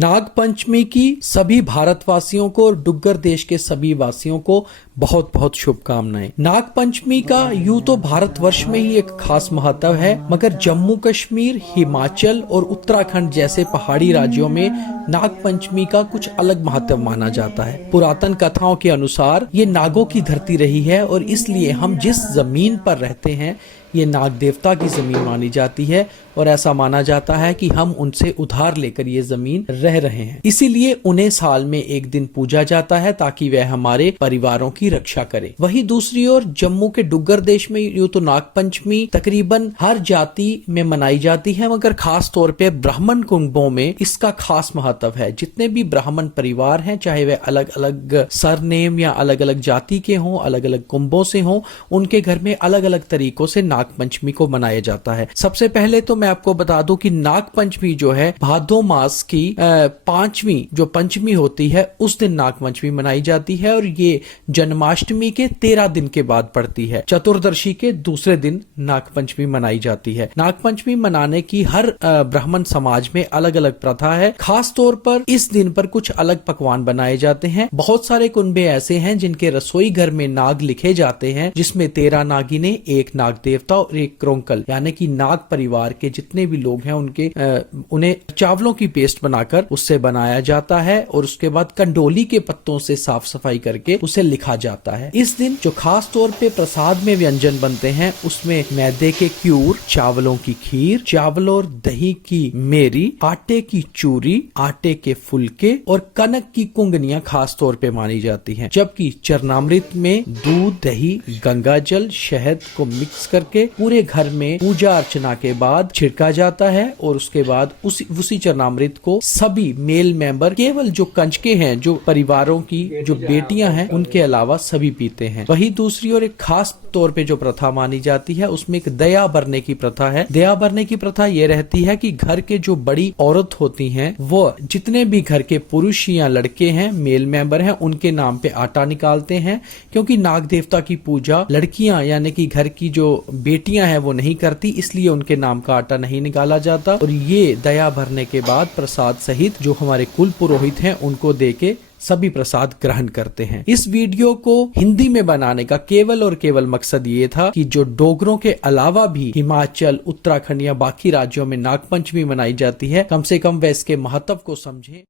नाग पंचमी की सभी भारतवासियों को और डुग्गर देश के सभी वासियों को बहुत बहुत शुभकामनाएं। नाग पंचमी का यूं तो भारतवर्ष में ही एक खास महत्व है, मगर जम्मू कश्मीर, हिमाचल और उत्तराखंड जैसे पहाड़ी राज्यों में नाग पंचमी का कुछ अलग महत्व माना जाता है। पुरातन कथाओं के अनुसार ये नागों की धरती रही है और इसलिए हम जिस जमीन पर रहते हैं ये नाग देवता की जमीन मानी जाती है और ऐसा माना जाता है कि हम उनसे उधार लेकर ये जमीन रह रहे हैं। इसीलिए उन्हें साल में एक दिन पूजा जाता है ताकि वह हमारे परिवारों की रक्षा करे। वहीं दूसरी ओर जम्मू के डुग्गर देश में यूं तो नाग पंचमी तकरीबन हर जाति में मनाई जाती है, मगर खास तौर पे ब्राह्मण कुंभों में इसका खास महत्व है। जितने भी ब्राह्मण परिवार हैं, चाहे वे अलग अलग सरनेम या अलग अलग जाति के हों, अलग अलग कुंभों से हों, उनके घर में अलग अलग तरीकों से नाग पंचमी को मनाया जाता है। सबसे पहले तो मैं आपको बता दूं कि नाग पंचमी जो है भादो मास की पांचवी जो पंचमी होती है उस दिन नाग पंचमी मनाई जाती है और ये जन्माष्टमी के 13 दिन के बाद पड़ती है। चतुर्दशी के दूसरे दिन नाग पंचमी मनाई जाती है। नाग पंचमी मनाने की हर ब्राह्मण समाज में अलग अलग प्रथा है। खास तौर पर इस दिन पर कुछ अलग पकवान बनाए जाते हैं। बहुत सारे कुंभे ऐसे हैं जिनके रसोई घर में नाग लिखे जाते हैं, जिसमें 13 नागिनें, एक नाग देवता और एक क्रोंकल, यानी कि नाग परिवार के जितने भी लोग हैं उन्हें चावलों की पेस्ट बनाकर उससे बनाया जाता है और उसके बाद कंडोली के पत्तों से साफ सफाई करके उसे लिखा जाता है। इस दिन जो खास तौर पे प्रसाद में व्यंजन बनते हैं उसमें मैदे के क्यूर, चावलों की खीर, चावल और दही की मेरी, आटे की चूरी, आटे के फुलके और कनक की कुंगनियां खास तौर पे मानी जाती हैं। जबकि चरणामृत में दूध, दही, गंगा जल, शहद को मिक्स करके पूरे घर में पूजा अर्चना के बाद छिड़का जाता है और उसके बाद उसी चरणामृत को सभी मेल मेंबर, केवल जो कंचके हैं, जो परिवारों की जो बेटियां हैं, उनके अलावा सभी पीते हैं। वही दूसरी ओर एक खास तौर पे जो प्रथा मानी जाती है उसमें एक दया भरने की प्रथा है। दया भरने की प्रथा ये रहती है कि घर के जो बड़ी औरत होती हैं वो जितने भी घर के पुरुष या लड़के हैं, मेल मेंबर हैं, उनके नाम पे आटा निकालते हैं, क्योंकि नाग देवता की पूजा लड़कियां यानी कि घर की जो बेटियां हैं वो नहीं करती, इसलिए उनके नाम का आटा नहीं निकाला जाता। और ये दया भरने के बाद प्रसाद सहित जो हमारे कुल पुरोहित हैं उनको देके सभी प्रसाद ग्रहण करते हैं। इस वीडियो को हिंदी में बनाने का केवल और केवल मकसद ये था कि जो डोगरों के अलावा भी हिमाचल, उत्तराखंड या बाकी राज्यों में नाग पंचमी मनाई जाती है, कम से कम वे इसके महत्व को समझें।